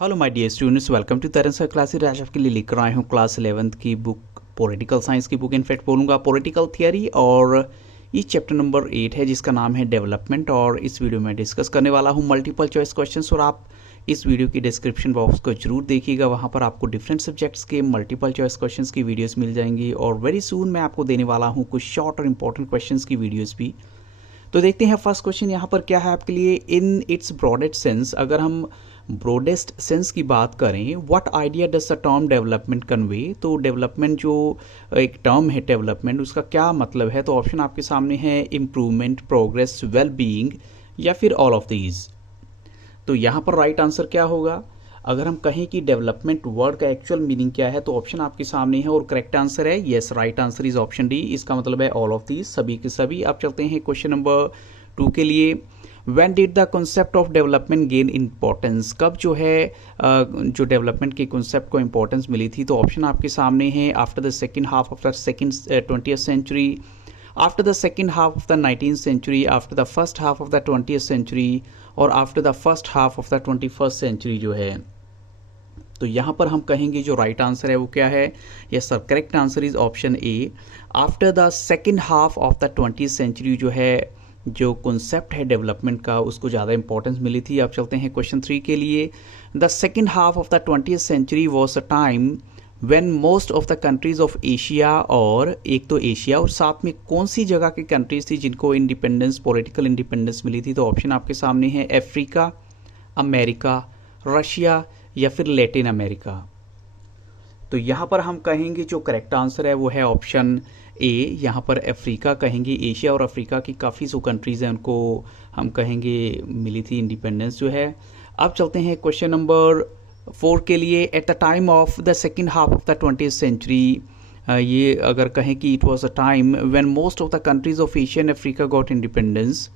Hello my dear students, welcome to Taran sir classes. आज आपके लिए लेकर आए हूँ क्लास 11th की बुक, पॉलिटिकल साइंस की बुक। इनफैक्ट बोलूँगा पॉलिटिकल थियरी, और ये चैप्टर नंबर 8 है जिसका नाम है डेवलपमेंट। और इस वीडियो में डिस्कस करने वाला हूँ मल्टीपल चॉइस क्वेश्चंस। और आप इस वीडियो की डिस्क्रिप्शन बॉक्स को जरूर देखिएगा, वहाँ पर आपको डिफरेंट सब्जेक्ट्स के मल्टीपल चॉइस क्वेश्चंस की वीडियोस मिल जाएंगी। और वेरी सून मैं आपको देने वाला हूँ कुछ शॉर्ट और इंपॉर्टेंट क्वेश्चंस की वीडियोस भी। तो देखते हैं फर्स्ट क्वेश्चन यहाँ पर क्या है आपके लिए। इन इट्स ब्रॉडेस्ट सेंस, अगर हम ब्रॉडेस्ट सेंस की बात करें, what idea does the term development convey. तो डेवलपमेंट जो एक टर्म है डेवलपमेंट, उसका क्या मतलब है। तो ऑप्शन आपके सामने है इम्प्रूवमेंट, प्रोग्रेस, वेल बीइंग, या फिर ऑल ऑफ दीज। तो यहाँ पर राइट आंसर क्या होगा। अगर हम कहें कि डेवलपमेंट वर्ड का एक्चुअल मीनिंग क्या है, तो ऑप्शन आपके सामने है और करेक्ट आंसर है yes, right answer is option D. इसका मतलब है ऑल ऑफ दीज, सभी के सभी। अब चलते हैं क्वेश्चन नंबर 2 के लिए। When did the concept of development gain importance. कब जो है जो डेवलपमेंट के कॉन्सेप्ट को इंपॉर्टेंस मिली थी। तो ऑप्शन आपके सामने है after the second half of the 20th century, after the second half of the 19th century, after the first half of the 20th century, और after the first half of the 21st century जो है। तो यहाँ पर हम कहेंगे जो right answer है वो क्या है। Yes sir, correct answer is option A, after the second half of the 20th century जो है, जो कॉन्सेप्ट है डेवलपमेंट का, उसको ज़्यादा इंपॉर्टेंस मिली थी। अब चलते हैं क्वेश्चन 3 के लिए। The second half of the 20th century was a time when most of the countries of Asia, और एक तो एशिया और साथ में कौन सी जगह की कंट्रीज थी जिनको इंडिपेंडेंस, पॉलिटिकल इंडिपेंडेंस मिली थी। तो ऑप्शन आपके सामने है अफ्रीका, अमेरिका, रशिया, या फिर लैटिन अमेरिका। तो यहाँ पर हम कहेंगे जो करेक्ट आंसर है वो है ऑप्शन ए। यहाँ पर अफ्रीका कहेंगे, एशिया और अफ्रीका की काफ़ी जो कंट्रीज़ हैं उनको हम कहेंगे मिली थी इंडिपेंडेंस जो है। अब चलते हैं क्वेश्चन नंबर 4 के लिए। At the time of the second half of the 20th century, ये अगर कहें कि it was a time when most of the countries of Asia and Africa got independence,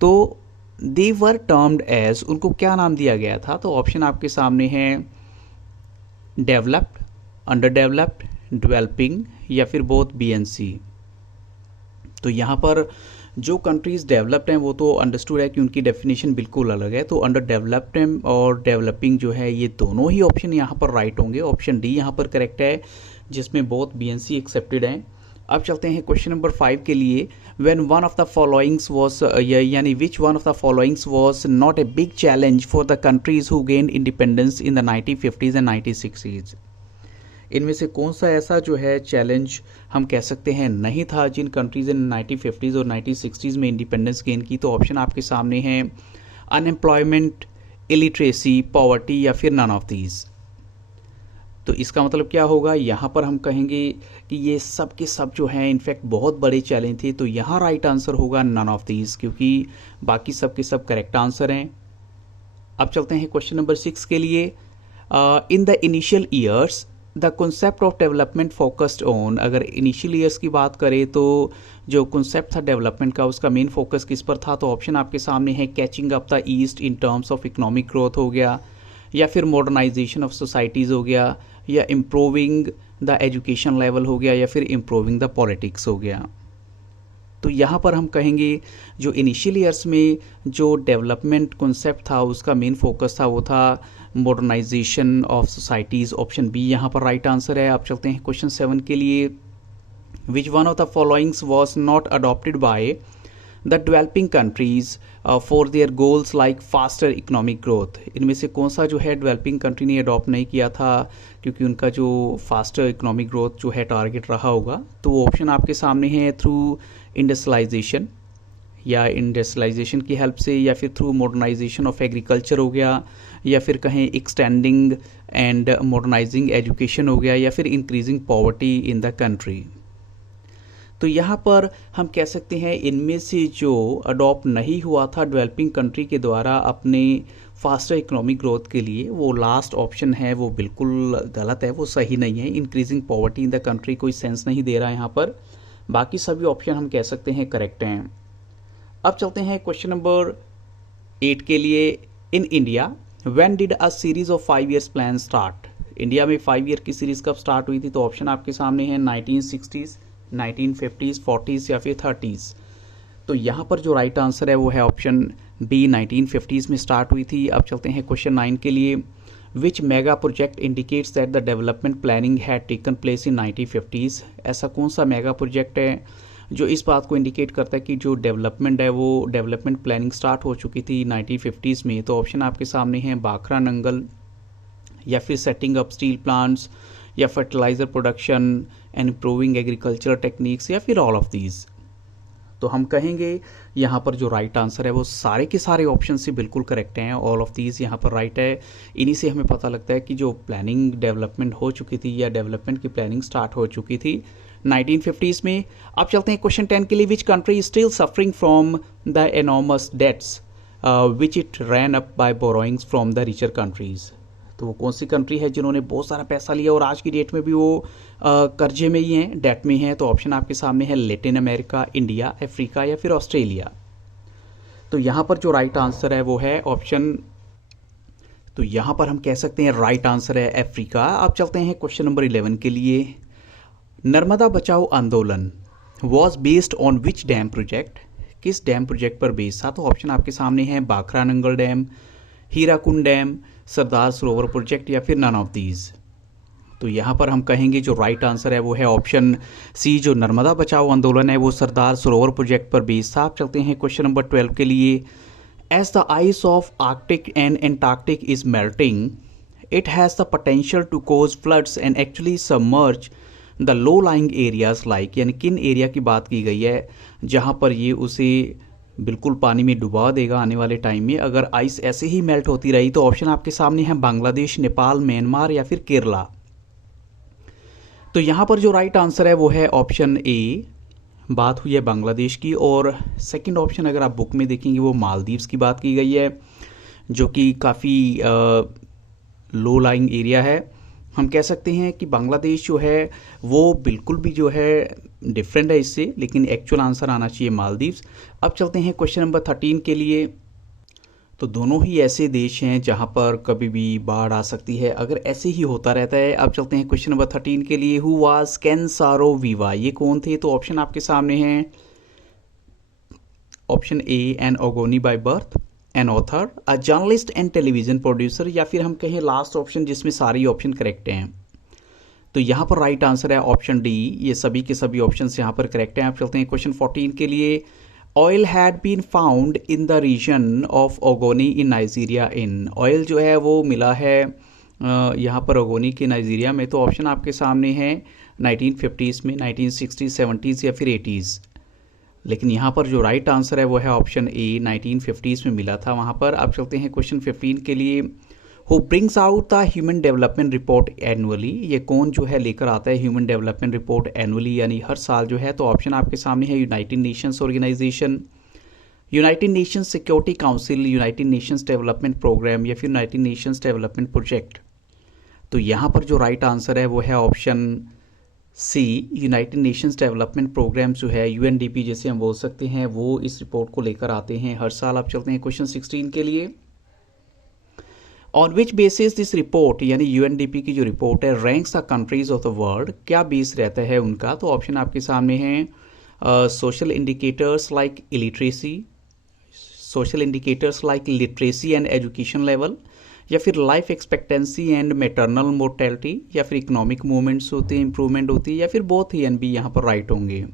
तो दे वर टर्म्ड एज, उनको क्या नाम दिया गया था। तो ऑप्शन आपके सामने है डेवलप्ड, अंडर डेवलप्ड, डेवलपिंग, या फिर बोथ BNC। तो यहाँ पर जो कंट्रीज़ डेवलप्ड हैं वो तो अंडरस्टूड है कि उनकी डेफिनेशन बिल्कुल अलग है। तो अंडर डेवलप्ड और डेवलपिंग जो है, ये दोनों ही ऑप्शन यहाँ पर राइट होंगे। ऑप्शन डी यहाँ पर करेक्ट है, जिसमें बोथ BNC एक्सेप्टेड हैं। अब चलते हैं क्वेश्चन नंबर 5 के लिए। When one of the followings was, यानी which one of the followings was not a big challenge for the countries who gained independence in the 1950s and 1960s। इनमें से कौन सा ऐसा जो है चैलेंज हम कह सकते हैं नहीं था जिन कंट्रीज़ ने 1950s और 1960s में इंडिपेंडेंस गेन की। तो ऑप्शन आपके सामने हैं अनएम्प्लॉयमेंट, इलिटरेसी, पॉवर्टी, या फिर नन ऑफ दीज। तो इसका मतलब क्या होगा। यहाँ पर हम कहेंगे कि ये सब के सब जो हैं इनफैक्ट बहुत बड़े चैलेंज थे। तो यहाँ राइट आंसर होगा नन ऑफ दीज, क्योंकि बाकी सब के सब करेक्ट आंसर हैं। अब चलते हैं क्वेश्चन नंबर 6 के लिए। In the initial years the concept of development focused on, अगर इनिशियल ईयर्स की बात करें तो जो कॉन्सेप्ट था डेवलपमेंट का, उसका मेन फोकस किस पर था। तो ऑप्शन आपके सामने है catching up the east in terms of economic growth हो गया, या फिर मॉडर्नाइजेशन ऑफ सोसाइटीज़ हो गया, या इम्प्रूविंग द एजुकेशन लेवल हो गया, या फिर इम्प्रूविंग द पॉलिटिक्स हो गया। तो यहाँ पर हम कहेंगे जो इनिशियल ईयर्स में जो डेवलपमेंट कॉन्सेप्ट था उसका मेन फोकस था वो था modernisation of societies. Option B यहाँ पर राइट आंसर है। आप चलते हैं क्वेश्चन 7 के लिए। विच one of the followings was not adopted by the developing countries for their goals like faster economic growth. इनमें से कौन सा जो है डेवलपिंग कंट्री ने अडॉप्ट नहीं किया था क्योंकि उनका जो फास्टर इकोनॉमिक ग्रोथ जो है टारगेट रहा होगा। तो ऑप्शन आपके सामने है थ्रू इंडस्ट्रियलाइजेशन, या इंडस्ट्रियलाइजेशन की हेल्प से, या फिर थ्रू मॉडर्नाइजेशन ऑफ एग्रीकल्चर हो गया, या फिर कहें एक्सटेंडिंग एंड मॉडर्नाइजिंग एजुकेशन हो गया, या फिर increasing poverty in the country. तो यहाँ पर हम कह सकते हैं इनमें से जो अडॉप्ट नहीं हुआ था डेवलपिंग कंट्री के द्वारा अपने फास्टर इकोनॉमिक ग्रोथ के लिए, वो लास्ट ऑप्शन है वो बिल्कुल गलत है, वो सही नहीं है। Increasing poverty in the country कोई सेंस नहीं दे रहा है यहाँ पर। बाकी सभी ऑप्शन हम कह सकते हैं करेक्ट हैं। अब चलते हैं क्वेश्चन नंबर 8 के लिए। In India when did a series of 5 years plan start. India में 5 year की सीरीज कब स्टार्ट हुई थी। तो ऑप्शन आपके सामने है 1960s, 1950s, 40s, या फिर 30s। तो यहाँ पर जो राइट आंसर है वो है ऑप्शन बी, 1950s में स्टार्ट हुई थी। अब चलते हैं क्वेश्चन 9 के लिए। Which mega project indicates that the development planning had taken place in 1950s। ऐसा कौन सा मेगा प्रोजेक्ट है जो इस बात को इंडिकेट करता है कि जो डेवलपमेंट है वो डेवलपमेंट प्लानिंग स्टार्ट हो चुकी थी 1950s में। तो ऑप्शन आपके सामने हैं बाखरा नंगल, या फिर सेटिंग अप स्टील प्लांट्स, या fertiliser production and improving agricultural techniques, या फिर ऑल ऑफ दीज। तो हम कहेंगे यहाँ पर जो राइट आंसर है वो सारे के सारे ऑप्शन से बिल्कुल करेक्ट हैं, ऑल ऑफ दीज यहाँ पर राइट है। इन्हीं से हमें पता लगता है कि जो प्लानिंग डेवलपमेंट हो चुकी थी या डेवलपमेंट की प्लानिंग स्टार्ट हो चुकी थी 1950s में। अब चलते हैं क्वेश्चन 10 के लिए। Which country is still suffering from the enormous debts which it ran up by borrowings from the richer countries. तो वो कौन सी कंट्री है जिन्होंने बहुत सारा पैसा लिया और आज की डेट में भी वो कर्जे में ही हैं, डेट में हैं। तो ऑप्शन आपके सामने है लैटिन अमेरिका, इंडिया, अफ्रीका, या फिर ऑस्ट्रेलिया। तो यहाँ पर जो राइट आंसर है वो है ऑप्शन, तो यहाँ पर हम कह सकते हैं राइट आंसर है अफ्रीका। अब चलते हैं क्वेश्चन नंबर 11 के लिए। नर्मदा बचाओ आंदोलन was based on which dam project. किस डैम प्रोजेक्ट पर बेस्ड था। तो ऑप्शन आपके सामने है बाखरा Nangal dam, Hirakud dam, Sardar Sarovar project, या फिर नन ऑफ दीज। तो यहाँ पर हम कहेंगे जो राइट आंसर है वो है ऑप्शन सी, जो नर्मदा बचाओ आंदोलन है वो सरदार सरोवर प्रोजेक्ट पर बेस्ड था। आप चलते हैं क्वेश्चन नंबर 12 के लिए। As the ice of Arctic and Antarctic is melting it has the potential to cause floods and actually submerge the low lying areas like, यानी किन एरिया की बात की गई है जहाँ पर ये उसे बिल्कुल पानी में डुबा देगा आने वाले टाइम में अगर आइस ऐसे ही मेल्ट होती रही। तो ऑप्शन आपके सामने है बांग्लादेश, नेपाल, म्यांमार, या फिर केरला। तो यहाँ पर जो राइट आंसर है वो है ऑप्शन ए, बात हुई है बांग्लादेश की। और सेकंड ऑप्शन अगर आप बुक में देखेंगे वो मालदीव्स की बात की गई है, जो कि काफ़ी लो लाइंग एरिया है। हम कह सकते हैं कि बांग्लादेश जो है वो बिल्कुल भी जो है डिफरेंट है इससे, लेकिन एक्चुअल आंसर आना चाहिए मालदीव्स। अब चलते हैं क्वेश्चन नंबर 13 के लिए। तो दोनों ही ऐसे देश हैं जहां पर कभी भी बाढ़ आ सकती है अगर ऐसे ही होता रहता है। अब चलते हैं क्वेश्चन नंबर 13 के लिए। हु वाज केन सारो वीवा, ये कौन थे। तो ऑप्शन आपके सामने हैं option A, an Ogoni by birth, an author, a journalist and television producer, या फिर हम कहें लास्ट ऑप्शन जिसमें सारी ऑप्शन करेक्ट हैं। तो यहाँ पर राइट आंसर है ऑप्शन डी, ये सभी के सभी ऑप्शन यहाँ पर करेक्ट हैं। आप चलते हैं क्वेश्चन 14 के लिए। Oil had been found in the region of Ogoni in Nigeria in, oil जो है वो मिला है यहाँ पर ओगोनी के नाइजीरिया में। तो ऑप्शन आपके सामने है 1950s में, 1960s, 70s, या फिर 80s। लेकिन यहाँ पर जो राइट आंसर है वो है ऑप्शन ए, 1950s में मिला था वहाँ पर। अब चलते हैं क्वेश्चन 15 के लिए। Who brings out the human development report annually, ये कौन जो है लेकर आता है ह्यूमन डेवलपमेंट रिपोर्ट एनुअली, यानी हर साल जो है। तो ऑप्शन आपके सामने है United Nations Organisation, United Nations Security Council, United Nations Development Programme, या फिर यूनाइटेड नेशंस डेवलपमेंट प्रोजेक्ट। तो यहाँ पर जो राइट आंसर है वो है option C, United Nations Development Programme जो है यूएनडीपी जैसे हम बोल सकते हैं, वो इस रिपोर्ट को लेकर आते हैं हर साल। आप चलते हैं क्वेश्चन 16 के लिए। On which basis this report, यानी यूएनडीपी की जो रिपोर्ट है ranks the countries of the world, क्या बेस रहता है उनका। तो ऑप्शन आपके सामने हैं social indicators like illiteracy, social indicators like literacy and education level, या फिर life expectancy and maternal mortality, या फिर इकोनॉमिक मूवमेंट्स होते हैं, इंप्रूवमेंट होती है, या फिर बोथ ही एंड बी यहाँ पर राइट होंगे।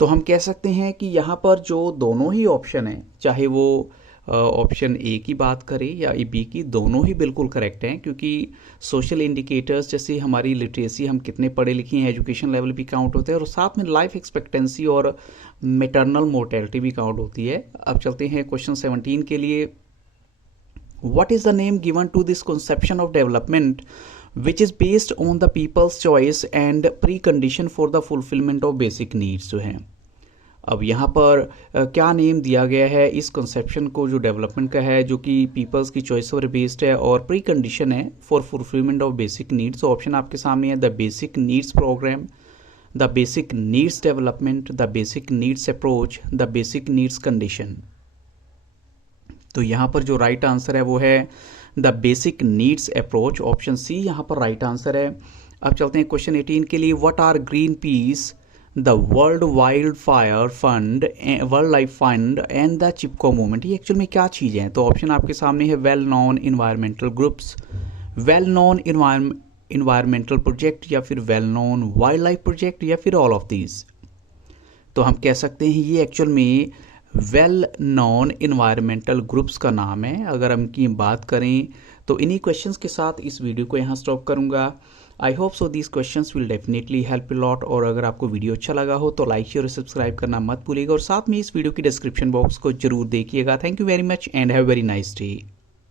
तो हम कह सकते हैं कि यहाँ पर जो दोनों ही ऑप्शन हैं, चाहे वो ऑप्शन ए की बात करें या बी की, दोनों ही बिल्कुल करेक्ट हैं। क्योंकि सोशल इंडिकेटर्स जैसे हमारी लिटरेसी, हम कितने पढ़े लिखे हैं, एजुकेशन लेवल भी काउंट होता है, और साथ में लाइफ एक्सपेक्टेंसी और मैटरनल मोर्टेलिटी भी काउंट होती है। अब चलते हैं क्वेश्चन 17 के लिए। What is the name given to this conception of development which is based on the people's choice and precondition for the fulfilment of basic needs जो हैं। अब यहाँ पर क्या नेम दिया गया है इस कंसेप्शन को जो डेवलपमेंट का है, जो कि पीपल्स की चॉइस पर बेस्ड है और प्री कंडीशन है for fulfilment of basic needs. Option आपके सामने है the basic needs programme, the basic needs development, the basic needs approach, the basic needs condition. तो यहाँ पर जो राइट आंसर है वो है the basic needs approach, option C यहाँ पर राइट आंसर है। अब चलते हैं क्वेश्चन 18 के लिए। What are Greenpeace the world wild fire fund, world life fund and the Chipko movement, ये एक्चुअल में क्या चीज़ें हैं? तो ऑप्शन आपके सामने है well known environmental groups, well known environmental project, या फिर well known wildlife project, या फिर ऑल ऑफ दीज। तो हम कह सकते हैं ये एक्चुअल में वेल नोन इन्वायरमेंटल ग्रुप्स का नाम है। अगर हम की बात करें तो इन्हीं क्वेश्चंस के साथ इस वीडियो को यहाँ स्टॉप करूँगा। I hope so these questions will definitely help you lot. और अगर आपको वीडियो अच्छा लगा हो तो लाइक शेयर और सब्सक्राइब करना मत भूलिएगा, और साथ में इस वीडियो की डिस्क्रिप्शन बॉक्स को जरूर देखिएगा। Thank you very much and have very nice day.